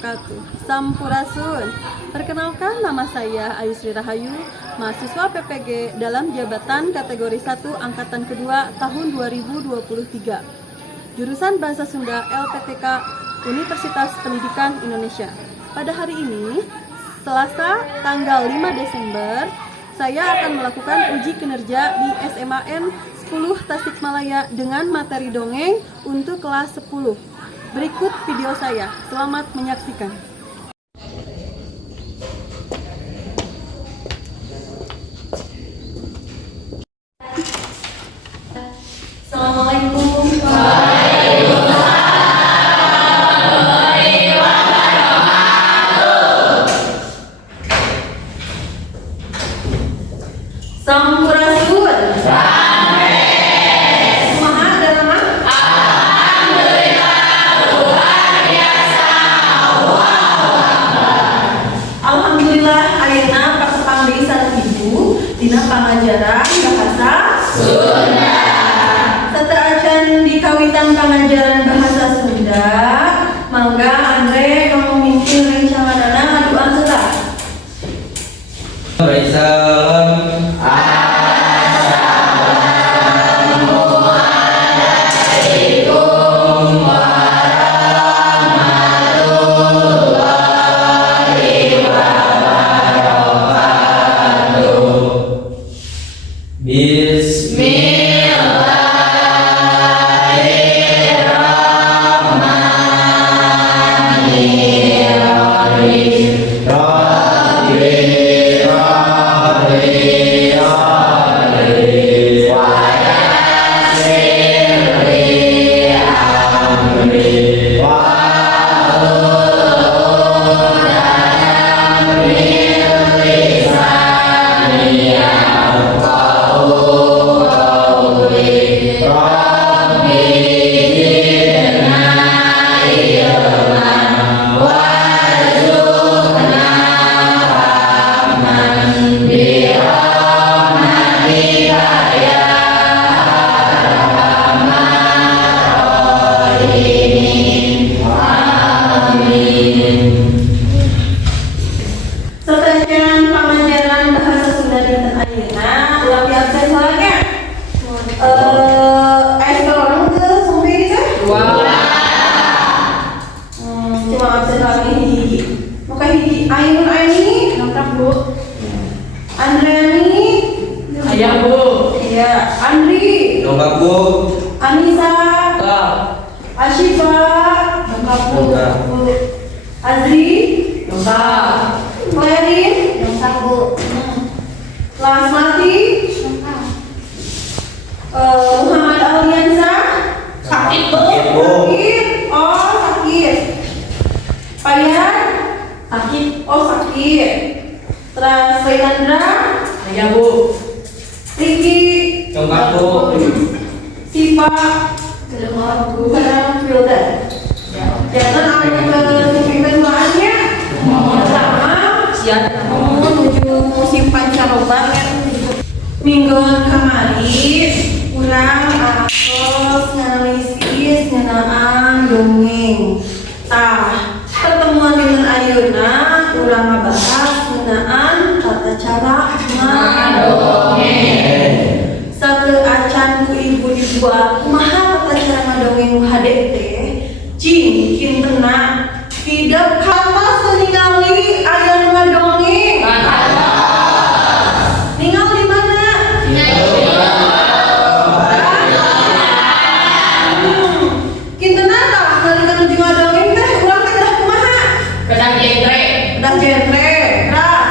wabarakatuh. Sampurasun. Perkenalkan, nama saya Ayu Sri Rahayu, mahasiswa PPG dalam jabatan kategori 1 angkatan kedua tahun 2023. Jurusan Bahasa Sunda LPTK Universitas Pendidikan Indonesia. Pada hari ini, Selasa tanggal 5 Desember, saya akan melakukan uji kinerja di SMAN 10 Tasikmalaya dengan materi dongeng untuk kelas 10. Berikut video saya. Selamat menyaksikan. Assalamualaikum. Sampurasun. Alhamdulillah, ayeuna pasepang deui sareng ibu dina pangajaran bahasa Sunda. Sateuacan di kawitan pangajaran bahasa Sunda, mangga Andre kamu mimimpin rencanana ngaduan heula. Waalaikumsalam. Sertakan pengajaran bahasa Sunda dinten ayeuna ulah biasa soalnya. Orang ke sumber gitu. Wow. Cuma absen lagi hiji. Maka hiji Ainun Aini lengkap Bu. Andriani ayah Bu. Iya, Andri lengkap Bu. Anissa Ashifa lengkap Bu. Azri lengkap. Klerin lengkap Bu. Lasmati lengkap. Muhammad Aliansa sakit Bu. Sakit. Oh sakit. Payan sakit. Oh sakit. Terus Fayandra ya Bu. Riki lengkap Bu. Siva lengkap Bu. Filter. Jangan ada ke pembahasannya. Menuju musim pancaroba mingguan kamari urang atos ngalisis ngeunaan dongeng. Pertemuan dengan ayeuna urang ngabahas ngeunaan tata cara ngadongeng. Sateuacan ku ibu dibuat kumaha tata cara ngadongeng nu hade teh cing kinteuna tidak kata seningali aya nu ngadongeng. Ningal di mana? Kinteuna tah nalika nuju ngadongeng teh urang teh geus kumaha? Bedah genre. Bedah genre. Keras.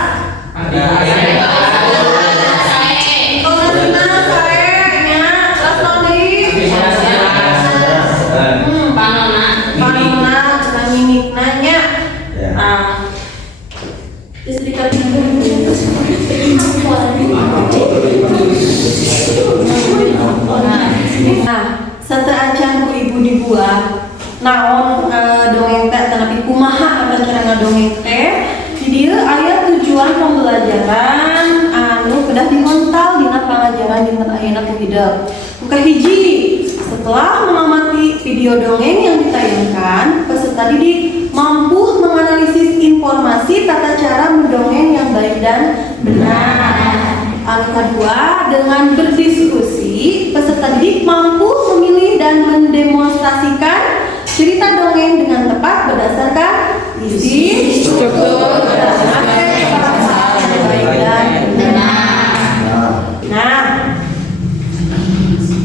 Ada aya. Oh, nasina sae nya. Keras naon deui? Panonna mimik nanya. Istrikan sateuacan ku ibu dibuat naon dongeng teh tanapi kumaha anu cara ngadongeng teh di dieu aya tujuan pembelajaran anu kedah dimontal dina pangajaran dinten ayeuna ku hideung. Muka hiji, setelah mengamati video dongeng yang ditayangkan, peserta peserta didik mampu menganalisis informasi tata cara mendongeng yang baik dan benar. Anu kedua, dengan berdiskusi, peserta didik mampu memilih dan mendemonstrasikan cerita dongeng dengan tepat berdasarkan isi, struktur, dan aspek hal yang baik dan benar. Nah,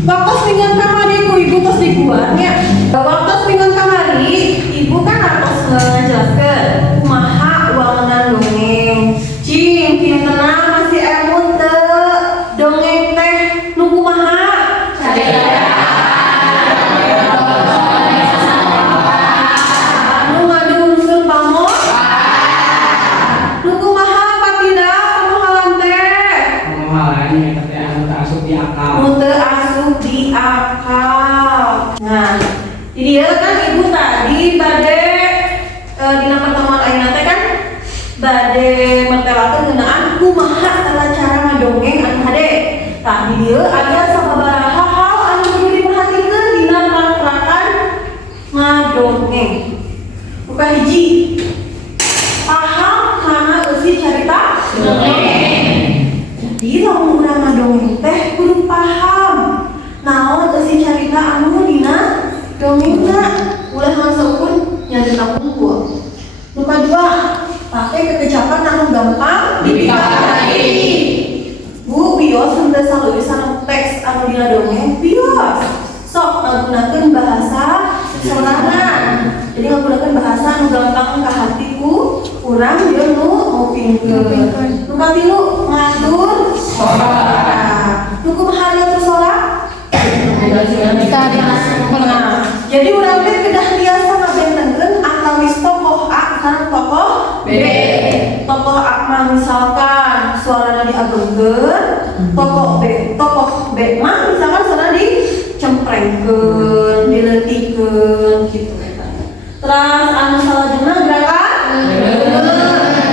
waktu minggu kamari ku ibu tos dikuatnya. Waktu minggu kamari ibu kan harus menjelaskan kumaha wangunan dongeng. Cing, tenang masih emun teu dongeng teh nu kumaha? Anu ngadu unsur pamor. Nu kumaha patida pamohalan teh? Pemahalannya tapi anu tak asup di akal. Mute asup di akal. Nah, jadi ya kan ibu tadi bade dina pertemuan ayeuna teh kan bade mertelakeun ngeunaan kumaha tata cara ngadongeng anu hade. Tah di dieu aya sababaraha hal anu kudu diperhatikeun dina praktekan ngadongeng. Buka hiji paham kana eusi carita dongeng. Jadi lamun urang ngadongeng teh kudu paham naon eusi carita anu dina dongengna. Ulah masukun nyarita unggul. Nu kadua, pake kekecapan anu gampang dipahami. Bu, bios henteu saluisan teks anu dina dongeng, bios. Sok ngagunakeun bahasa sorangan. Jadi ngagunakeun bahasa anu gampang ka hatiku, urang jeung nu ngupingkeun. Nu katilu, ngatur sorak. Nu kumaha ngatur sorak? Jadi urang teh kedah tiasa ngabentenkeun antawis tokoh A sareng tokoh B. Tokoh A mah misalkan suarana diagengkeun, tokoh B mah misalkan suarana dicemprengkeun, dileutikeun gitu eta. Terus anu salajengna gerakan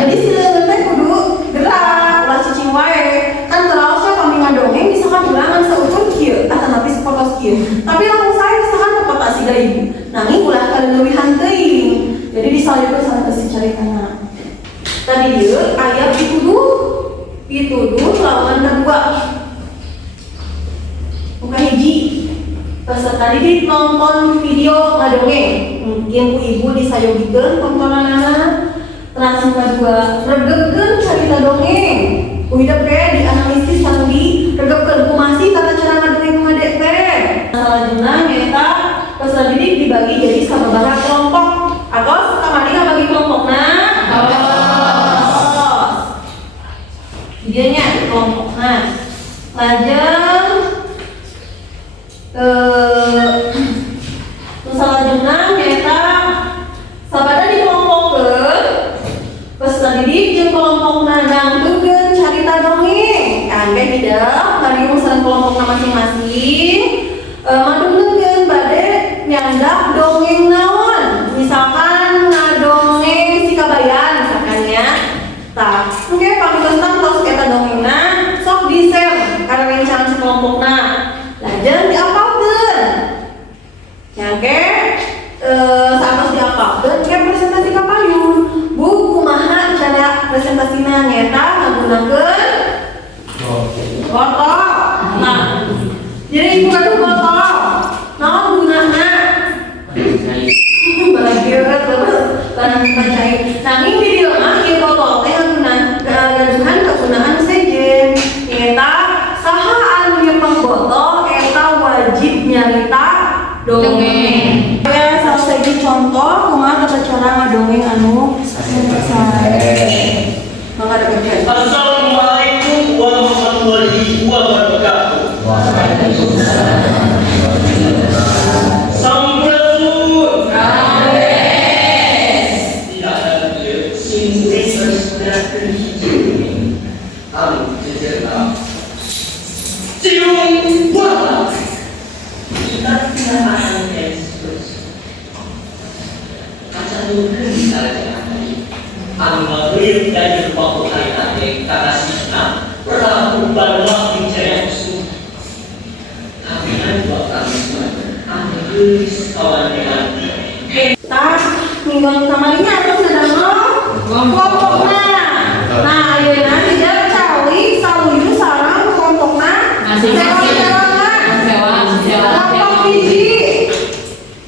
jadi sileungeun teh kudu gerak, ulah cicing wae. Kan teraosnya kami ngadongeng misalkan ulangan seukur kieu atanapi sapotos kieu. Tapi lamun saya misalkan kota siga ibu. Nanging ulah kaleuwihan teuing. Jadi disalikeun sanes caritana. Tadi dieu aya pituduh lawan kedua. Buka hiji. Peserta didik nonton video ngadongeng. Mungkin ku ibu disayogikeun tontonanana. Terus kedua, regepkeun carita dongeng. Ku hidup teh dianalisis sareng diregepkeun kumaha sih tata cara ngadongeng ku hade teh. Salajengna nyaeta peserta didik dibagi jadi sababaraha kelompok. Atos kamari bagi kelompokna. Videonya di kelompokna. Lajeng salajengna nyaeta sabada dikelompokkeun peserta didik jeung kelompokna nangtungkeun carita dongeng. Kan teh hideung ngariung sareng kelompokna masing-masing. Madungkeun bade nyandak dongeng naon. Misalkan ngadongeng si kabayan misalkan ya. Tah, oke pamitosan tos eta dongengna sok di-share ka rerencangan si kelompokna. Lajeng diapalkeun. Nyangke saat diapalkeun ke presentasi ka payun. Bu kumaha cara presentasina nyaeta ngagunakeun foto. Nah, jadi ibu kadu foto. Naon gunana? Balageut terus percaya. Nanging video mah ieu foto teh gaduhan kegunaan sejen. Eta saha anu nyepeng foto eta wajib nyarita dongeng. Ya salah satu contoh kumaha tata cara ngadongeng anu sae. Mangga ada kerja. Assalamualaikum warahmatullahi wabarakatuh. Sampurasun. Tidak ada dia sini berseberangan hijau. Amin sejahtera. Cium bola. Kita tidak akan ekspres. Kaca dulu kita lihat ini. Anu maghrib dan waktu hari tadi kata Sina pernah berubah waktu jaya usul. Tapi kan dua kali anu geus kawan dengan Tah mingguan kamarinya atau sedang kelompokna. Nah, ayeuna tidak cawi saluyu sareng kelompokna kelompok hiji.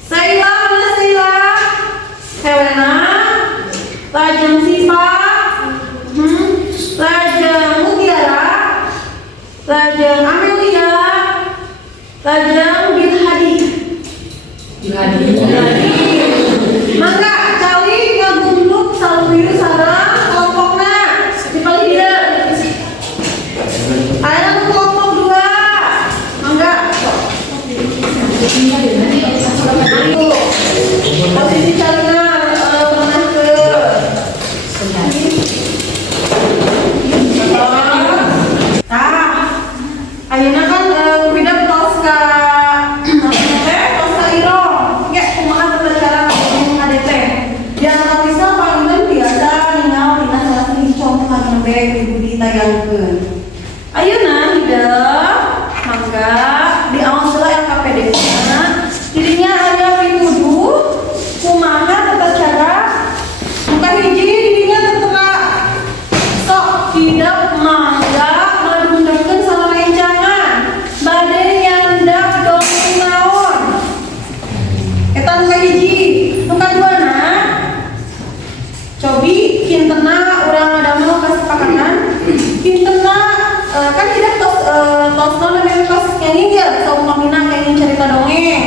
Saila mana Saila? Helena, lajeng Sipa, lajeng Mutiara, lajeng Amelia, lajeng Bilhadi. Mangga cawi ngabunduk saluyu sareng kelompokna. Dipali dia. Aya kelompok 2. Mangga. Posisi calina pernah ke ayeuna kan beda tos ka tos ka irong ge kumaha tata cara ngomong ADT di antara bisa palingan biasa ningal dina salah siji contoh kana bae ibu ditayangkeun ayeuna hideung mangga di awal heula LKPD na dirinya aya pituduh kumaha tata cara buka hiji dirinya tertera sok tidak mangga madundengkeun samarencangan bade nyandak dongeng naon eta nu kahiji nu kaduana cobi kintena urang ngadamel kasepakatan kintena kan tidak tos namanya tos kenging ya saumpamina kenging cerita dongeng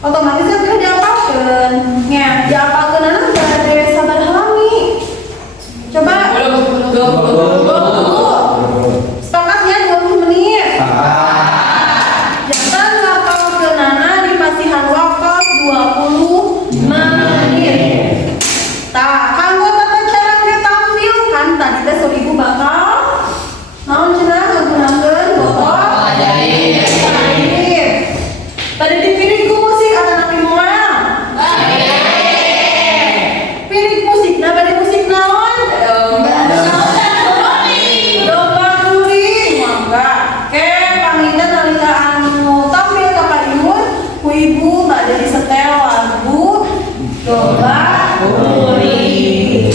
otomatis kan kita diapalkeun nya diapalkeunana bade sabaraha lami coba sepakatnya 20 menit jangan ngapalkeunana di pasihan wakaf 20 menit tah kanggo tata cara tampil kan tadi teh sok ibu bakal naon cenah ngagunakeun botol ajaib pada dipilih ku musik atau napi moal pilih musik nah pada musik naon domba kuring mangga ke panginten nalika anu tampil ka padiun ku ibu bade disetel lagu domba kuring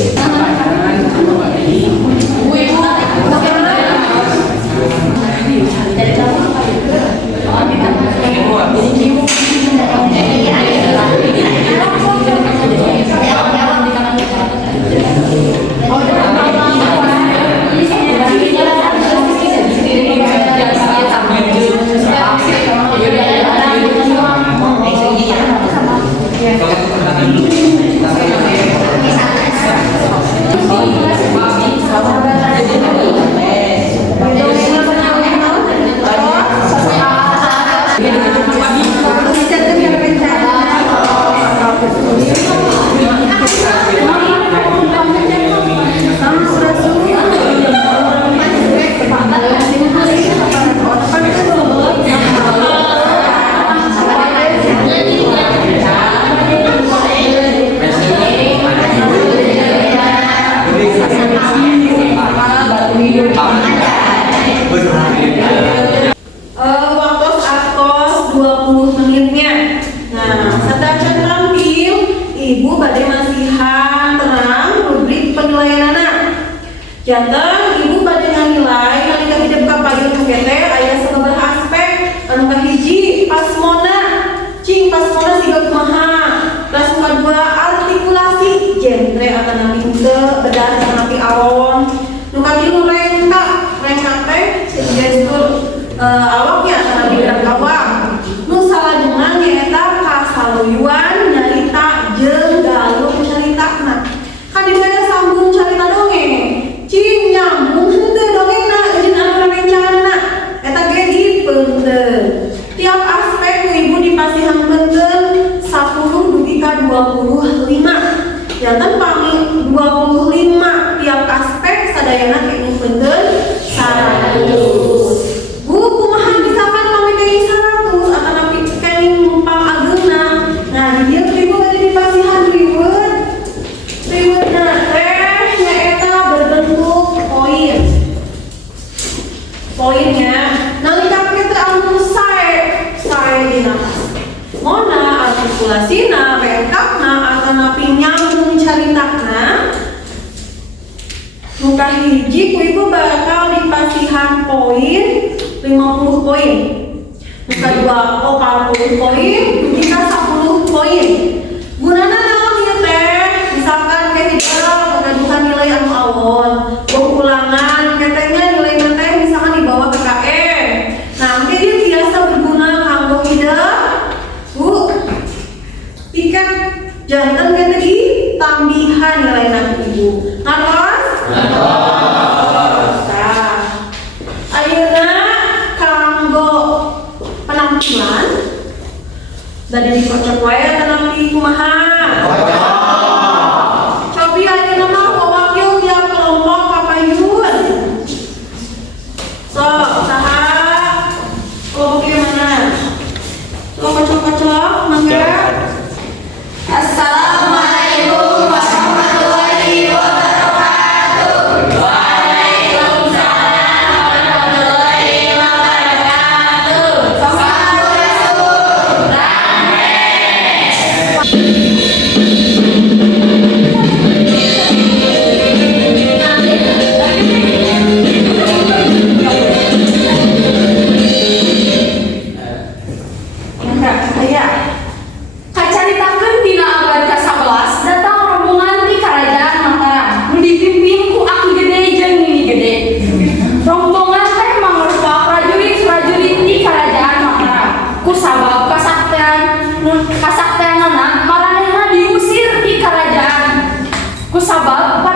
waktu atos 20 menitnya. Nah, sadacan tampil, ibu bade masihan terang rubrik penilaian anak. Janten ibu bade nganilai nalika hidup ka payun kete aya sababaraha aspek anu kahiji pasmona, cing pasmona siga kumaha. Terus kadua artikulasi genre atanapi henteu bedah atanapi awon. Nu katilu rengkak teh gestur awaknya atanapi gerak awak. Nu salajengna nyaeta kasaluyuan nyarita jeung galung caritana. Kan dibaya sambung carita dongeng. Cing nyambung henteu dongengna jeung anu rencanana. Eta ge dipeunteun. Tiap aspek ku ibu dipasihangkeun 10 dugi ka 25. Janten pami 25 tiap aspek sadayana kengingkeun 100. Bu kumaha bisa kan pami kenging 100 atanapi kenging numpang ageuna. Nah, di dieu ibu bade dipasihan riweuh. Riweuhna teh nyaeta berbentuk poin. Poinnya nalika kita anu sae dina mona artikulasina, rengkapna tapi nyambung caritana. Nu kahiji ku ibu bakal dipasihan poin 50 poin. Nu kadua 40 poin, nu ketiga 10 poin. Gunana naon ieu teh? Misalkan kayak kegaduhan nilai anu awon, ulangan katanya nilai teh misalkan dibawa ke KM. Nah, mungkin dia biasa berguna kanggo hidup. Bu, pikan jantan kan tadi tambihan nilai nanti ibu. Ngertos? Ngertos. Nah, ayeuna kanggo penampilan dari dikocok wae tanapi kumaha. Cobi ayeuna mah wawakil tiap kelompok kapayun. So, saha kelompoknya mana? Kocok-kocok, mangga. Assalamualaikum warahmatullahi wabarakatuh. Waalaikumsalam warahmatullahi wabarakatuh. Sampurasun. Enggak, ayah. Kacaritakeun dina abad ka-11 datang rombongan ti Karajaan Mataram nu dipimpin ku Aki Gede jeung Nini Gede. Rombongan teh mangrupa prajurit-prajurit ti Karajaan Mataram. Kusabab kasaktianana maranehna diusir ti karajaan. Kusabab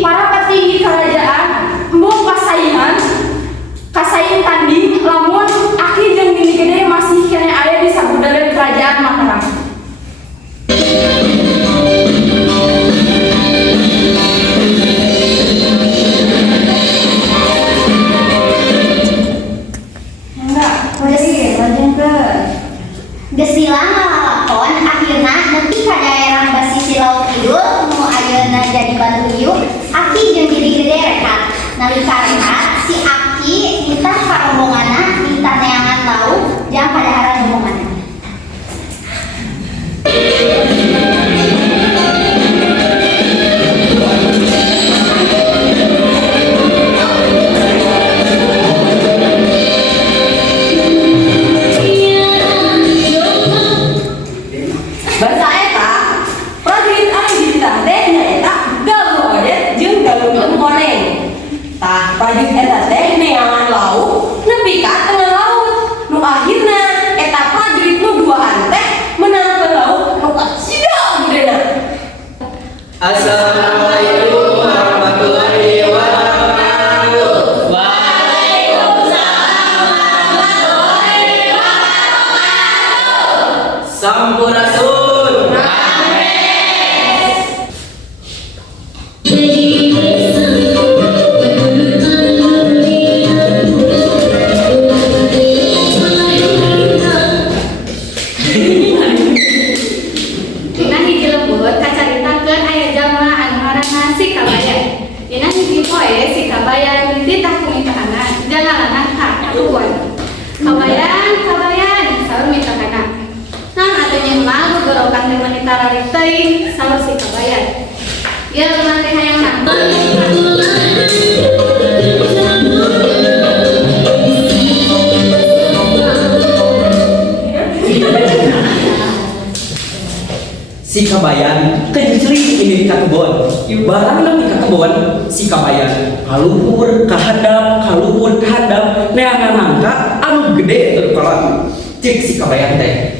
para petinggi kerajaan embung kasaing tanding lamun Aki jeung Nini Gede masih kene aya di sabudaren Kerajaan Mataram. Gesilang ngalakon akhirna nepi ka daerah basisi laut kidul nu ayeuna jadi Batu Hiuk. Aki jeung Nini Gede rekat. Nalika rekat si Aki nitah ka rombonganna minta neangan lauk jang kadaharan rombonganna. Basa eta prajurit anu dititah teh nyaeta Galuh Odet jeung Galuh Koneng. Tah prajurit eta teh neangan lauk nepi ka tengah laut. Nu akhirna eta prajurit nu duaan teh menangkeun lauk nu sida gedena. Assalamualaikum warahmatullahi wabarakatuh. Waalaikumsalam warahmatullahi wabarakatuh. Sampurasun. Dina hiji lembut kacaritakeun aya jalma anu ngaranna Si Kabayan. Dina hiji poe Si Kabayan dititah ku mitahanna jangalanna Kakubuan. Kabayan, saur mitahanna. Naon atuh nyeun mah gogorokan teh wanita larik teuing saur Si Kabayan. Ieu mah teh hayang nangtung. Si Kabayan kencri ini di kebon. Barang nang di kebon si Kabayan kaluhur kahadap neangan nangka anu gede terkolot. Cek si Kabayan teh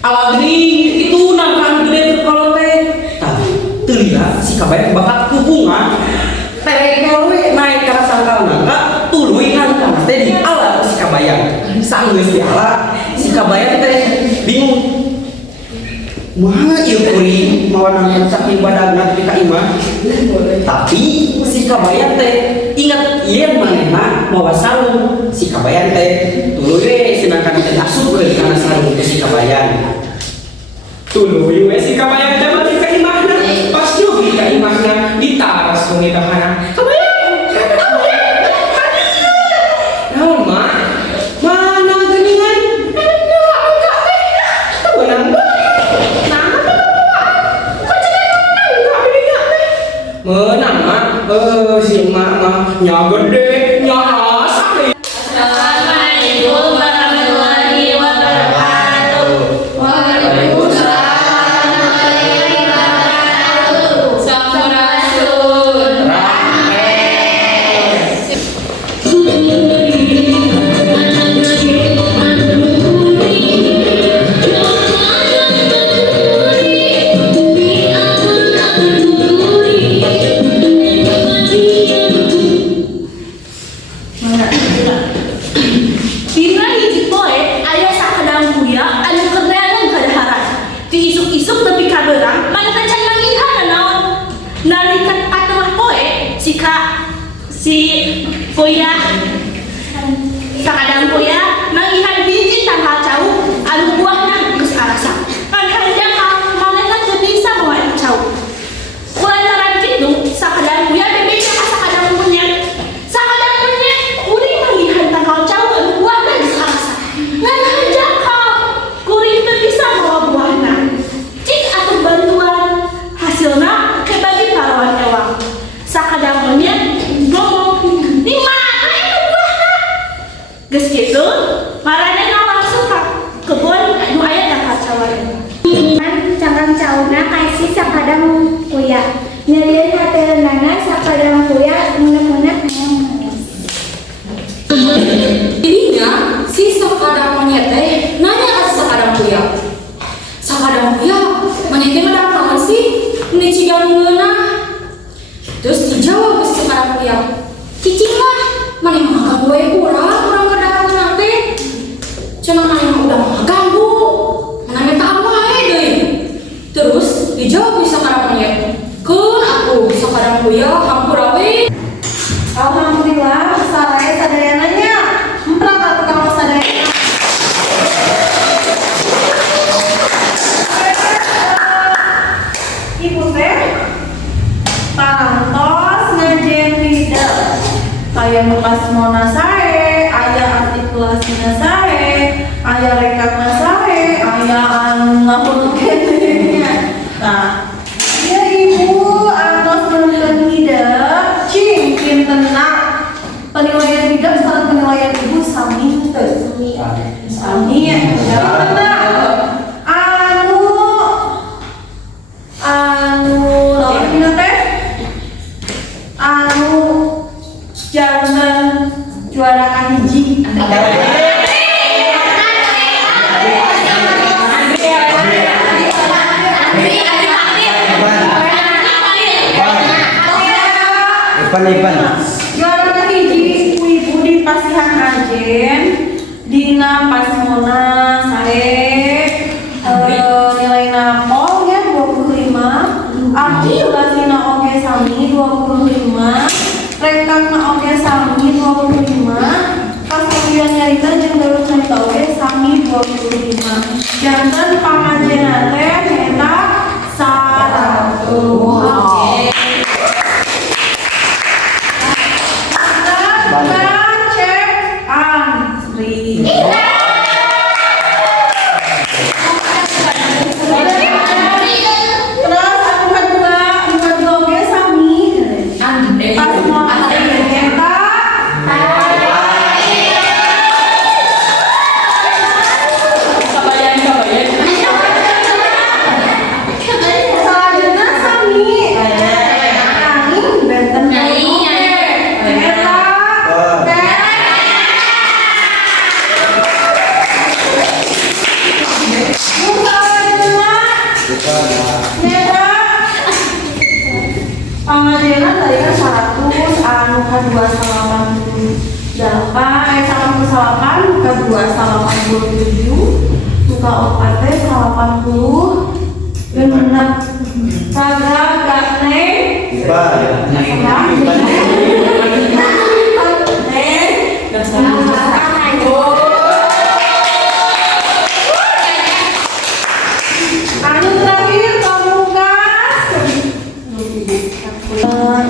alagri itu nangka anu gede terkolot teh. Tapi terlihat si Kabayan bakat hubungan terekewe naik ke sangkal nangka tuluy nangka teh di alat si Kabayan. Sanggeus di alat si Kabayan teh bingung. Wah, ieu kuring mawa nangkan saking badagna kita imah. Tapi si Kabayan teh ingat ieu manehna mawa sarung. Si Kabayan teh tuluy we sinangkan teh asup we kana sarung si Kabayan. Tuluy we si Kabayan teh mah ka imahna. Pas nyugi ka imahna ditaras ku nitahana. Kabayan. Naon mah? Mana geuningan? Benang. Nah, kok si emak mah nya gede nya asak deh. Assalamualaikum warahmatullahi wabarakatuh. Waalaikumsalam warahmatullahi wabarakatuh. Sampurasun. Dina hiji poe aya sakadang buya anu kerdeangan kadaharan. Di isuk-isuk nepi ka beurang manehna can mangihan naon. Nalika katengah poe si buya sakadang buya mangihan biji tangkal cau anu buahna geus arasa. Kan hanjang manehna teu bisa bawa itu cau. Kulantaran kitu sakadang buya bebeda ka sakadang monyet. Sakadang monyet uring mangihan tangkal cau anu buahna geus arasa. Ngan hanjang ka kuring teu bisa bawa buahna. Cik atuh bantuan hasilna ke bagi parawan ewang. Sakadang monyet ngomong, "Di mana itu buahna?" Geus kitu, maranehna langsung ka kebon anu aya tangkal cawana. Cangkang cauna kasih sakadang kuya. Nyalieun hateunana sakadang kuya unek-unek hayang manis. Jadinya si sakadang monyet teh nanya ka sakadang kuya. Sakadang kuya, monyet teh mah naon sih? Ini cigang ngeunah. Terus dijawab si sakadang kuya, "Cicing mah, maneh mah ganggu we urang kedatangan teh. Cenah maneh mah udah mah ganggu. Maneh teh wae deui." Terus dijawab si sakadang monyet, "Keun aku sakadang kuya hampura we." Alhamdulillah, saraya sadayananya. Emprak atuh kalau sadayana. Ibu teh parantos ngajen lidah. Aya nu pasmona sae, aya artikulasinya sae, aya rekatna sae, aya anu ngahulukeun nya. Nah, ya ibu antos meunkeun hideuk, cing kintenna penilaian hidup sareng penilaian ibu sami teu? Sami ya. Naon dina teh? Jangan juara kahiji. Ipan. Juara kahiji ibu di pasihan ajen dina pasmona sae nilai pol ya 25, artikulasinya oge sami 25, rekatna oge sami 25, kasabian nyarita jeung daun carita oge sami 25. Janten pangajenna teh eta 100. Cek antri. Terus aku kedua oge sami. Pas mau eta saladana sami. Angin benten eta pangadenan tadi kan 100, anu ka 288, 98 ka 287, muka opat teh 80, bener kagak gak neng. Anu terakhir pamungkas.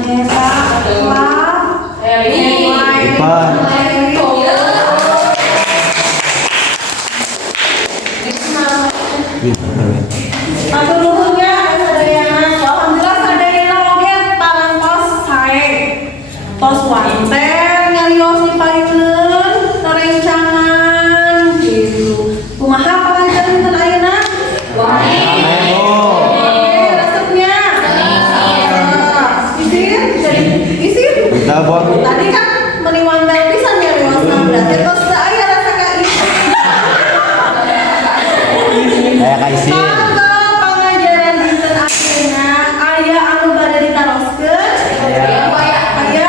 Eta Atur nuhun ya sadayana. Alhamdulillah sadayana oge parantos sae. Aya kaisi. Tanggal pengajaran dinten akhirna aya anu bade ditaroskeun? Aya.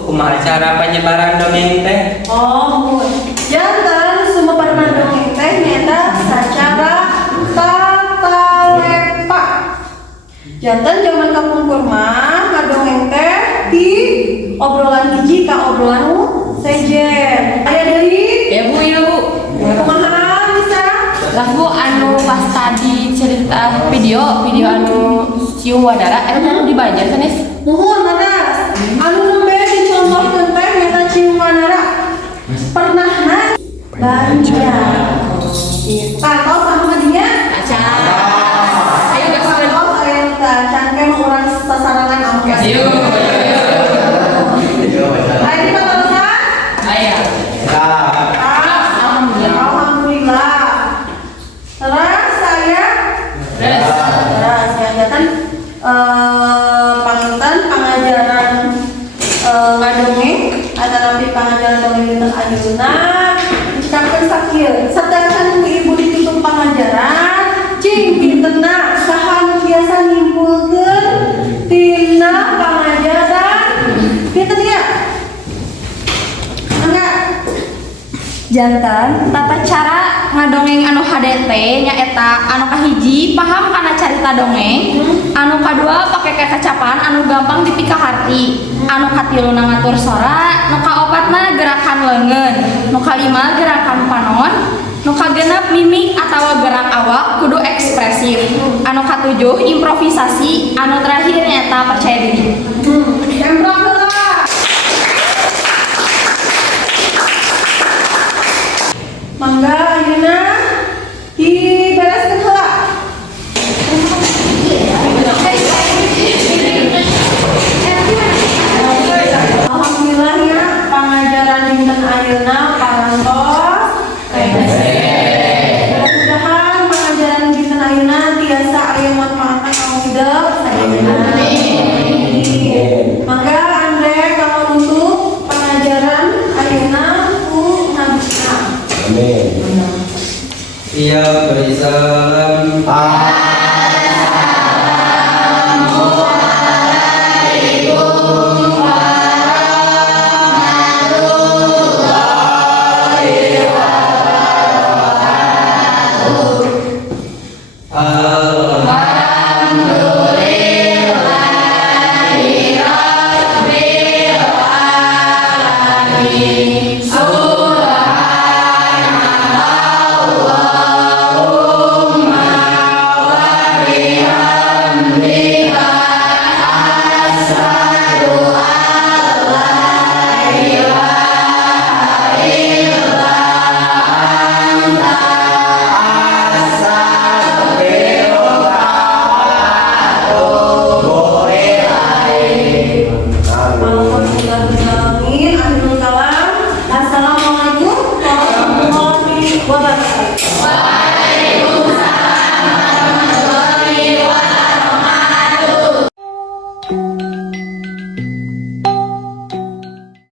Kumaha cara penyebaran dongeng teh? Oh, janten semua pernah dongeng teh nyata secara tatalepa. Janten zaman kapungkur mah ngadongeng teh di obrolan hiji ka obrolan nu sejen. Aya deui? Ya Bu, ya Bu. Kumaha bisa? Lah Bu, anu pas tadi cerita video anu Cium Wadara, eta dibajar sanes. Nuhun Madas. Anu nembe dicontohkeun teh nyata Cium Wanara. Pernah banjar. Kantos sama dinya? Ayo guys, Kantos aya kita cangkem urang sasarangan angka. Ayo di patarosan? ayo. Alhamdulillah. Terus saya terus ya kan panginten pengajaran ngadongeng ada nabi pengajaran dongeng dinten ayeuna dicikakeun sakieu saterusna ibu ditutup pengajaran cing dintenna saha nu biasa nyimpulkeun tina pengajaran dinten ya enggak jantan tata cara ngadongeng anu HDT nyaeta anu kahiji paham kana carita dongeng, anu kadua pake kekacapan anu gampang dipikaharti, anu katiluna ngatur sora, nu kaopatna gerakan leungeun, nu kalima gerakan panon, nu kagenep mimik atawa gerak awak kudu ekspresif, anu katujuh improvisasi, anu terakhir nyaeta percaya diri. Mangga ayeuna dibereskeun heula. Alhamdulillah ya pengajaran dinten ayeuna parantos. Mudah-mudahan pengajaran dinten ayeuna tiasa aya manfaatna kanggo hidup sadayana. Mangga Andre kamu nutup pengajaran ayeuna ku nabisna. Amin. Iya, beri salam. Assalamualaikum warahmatullahi wabarakatuh.